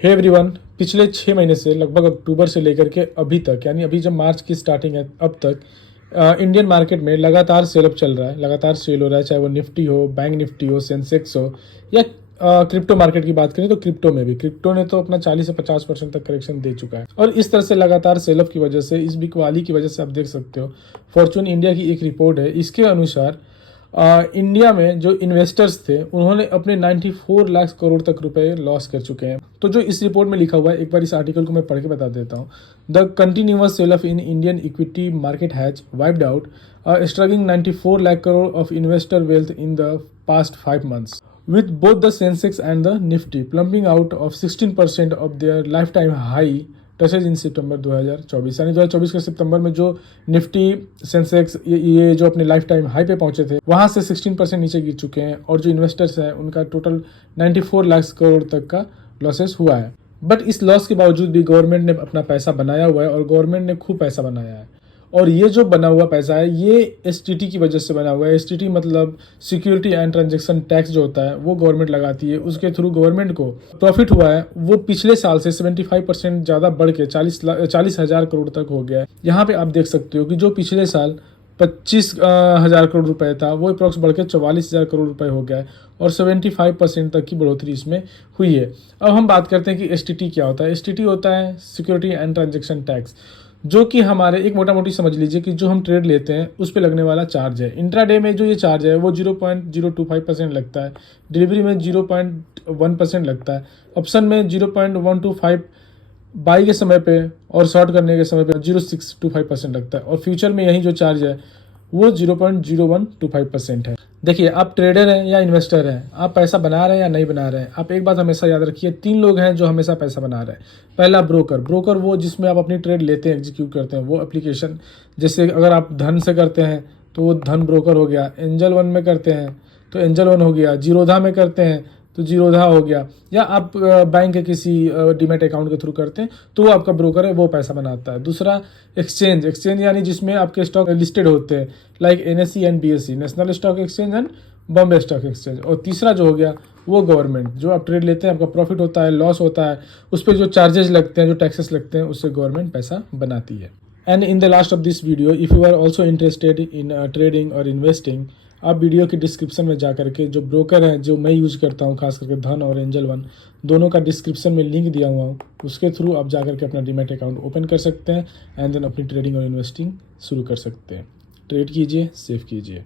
Hey everyone, पिछले 6 महीने से लगभग अक्टूबर से लेकर के अभी तक, यानी अभी जब मार्च की स्टार्टिंग है अब तक इंडियन मार्केट में लगातार सेल अप चल रहा है, लगातार सेल हो रहा है। चाहे वो निफ्टी हो, बैंक निफ्टी हो, सेंसेक्स हो, या क्रिप्टो मार्केट की बात करें तो क्रिप्टो में भी, क्रिप्टो ने तो अपना 40 से 50% तक करेक्शन दे चुका है। और इस तरह से लगातार सेल अप की वजह से, इस बिकवाली की वजह से आप देख सकते हो, फॉर्चून इंडिया की एक रिपोर्ट है, इसके अनुसार इंडिया में जो इन्वेस्टर्स थे उन्होंने अपने 94 लाख करोड़ तक रुपए लॉस कर चुके हैं। तो जो इस रिपोर्ट में लिखा हुआ है, एक बार इस आर्टिकल को मैं पढ़ के बता देता हूँ। The continuous sell off in Indian equity market has wiped out struggling 94 lakh crore of investor wealth in the past 5 months, with both the Sensex and the Nifty plumping out of 16% of their lifetime high touches in सितंबर 2024। यानी 2024 के सितंबर में जो Nifty, Sensex ये जो अपने life time high पे पहुंचे थे, वहां से 16% नीचे गिर चुके हैं। और जो इन्वेस्टर्स हैं उनका टोटल 94 लाख करोड़ तक का लॉसेस हुआ है। बट इस लॉस के बावजूद भी गवर्नमेंट ने अपना पैसा बनाया हुआ है, और गवर्नमेंट ने खूब पैसा बनाया है। और ये जो बना हुआ पैसा है ये एसटीटी की वजह से बना हुआ है। एसटीटी मतलब सिक्योरिटी एंड ट्रांजैक्शन टैक्स जो होता है वो गवर्नमेंट लगाती है, उसके थ्रू गवर्नमेंट को प्रॉफिट हुआ है। वो पिछले साल से 75% ज़्यादा बढ़ के 40,000 करोड़ तक हो गया है। यहाँ पे आप देख सकते हो कि जो पिछले साल 25,000 करोड़ रुपए था, वो अप्रॉक्स बढ़ के 44,000 करोड़ रुपए हो गया है, और 75% तक की बढ़ोतरी इसमें हुई है। अब हम बात करते हैं कि एसटीटी क्या होता है। एसटीटी होता है सिक्योरिटी एंड ट्रांजैक्शन टैक्स, जो कि हमारे एक मोटा मोटी समझ लीजिए कि जो हम ट्रेड लेते हैं उस पर लगने वाला चार्ज है। इंट्राडे में जो ये चार्ज है वो 0.025% लगता है, डिलीवरी में 0.1% लगता है, ऑप्शन में 0.125, बाई के समय पे और शॉर्ट करने के समय पे 0.625% लगता है, और फ्यूचर में यही जो चार्ज है वो 0.0125% है। देखिए, आप ट्रेडर हैं या इन्वेस्टर हैं, आप पैसा बना रहे हैं या नहीं बना रहे हैं, आप एक बात हमेशा याद रखिए, 3 लोग हैं जो हमेशा पैसा बना रहे हैं। पहला ब्रोकर, ब्रोकर वो जिसमें आप अपनी ट्रेड लेते हैं, एग्जीक्यूट करते हैं, वो एप्लीकेशन। जैसे अगर आप धन से करते हैं तो वो धन ब्रोकर हो गया, एंजल वन में करते हैं तो एंजल वन हो गया, जीरोधा में करते हैं तो जीरोधा हो गया, या आप बैंक के किसी डीमेट अकाउंट के थ्रू करते हैं तो वो आपका ब्रोकर है, वो पैसा बनाता है। दूसरा एक्सचेंज, एक्सचेंज यानी जिसमें आपके स्टॉक लिस्टेड होते हैं, like NSC and BSc, national stock exchange and Bombay stock exchange. और तीसरा जो हो गया वो गवर्नमेंट, जो आप ट्रेड लेते हैं, आपका प्रॉफिट होता है, लॉस होता है, उस पर जो चार्जेस लगते हैं, जो टैक्सेस लगते हैं, उससे गवर्नमेंट पैसा बनाती है। And in the last of this video, if you are also interested in trading और इन्वेस्टिंग, आप वीडियो की डिस्क्रिप्शन में जा करके जो ब्रोकर है जो मैं यूज़ करता हूँ, खास करके धन और एंजल वन, दोनों का डिस्क्रिप्शन में लिंक दिया हुआ हूँ, उसके थ्रू आप जा करके अपना डीमैट अकाउंट ओपन कर सकते हैं एंड देन अपनी ट्रेडिंग और इन्वेस्टिंग शुरू कर सकते हैं। ट्रेड कीजिए, सेव कीजिए।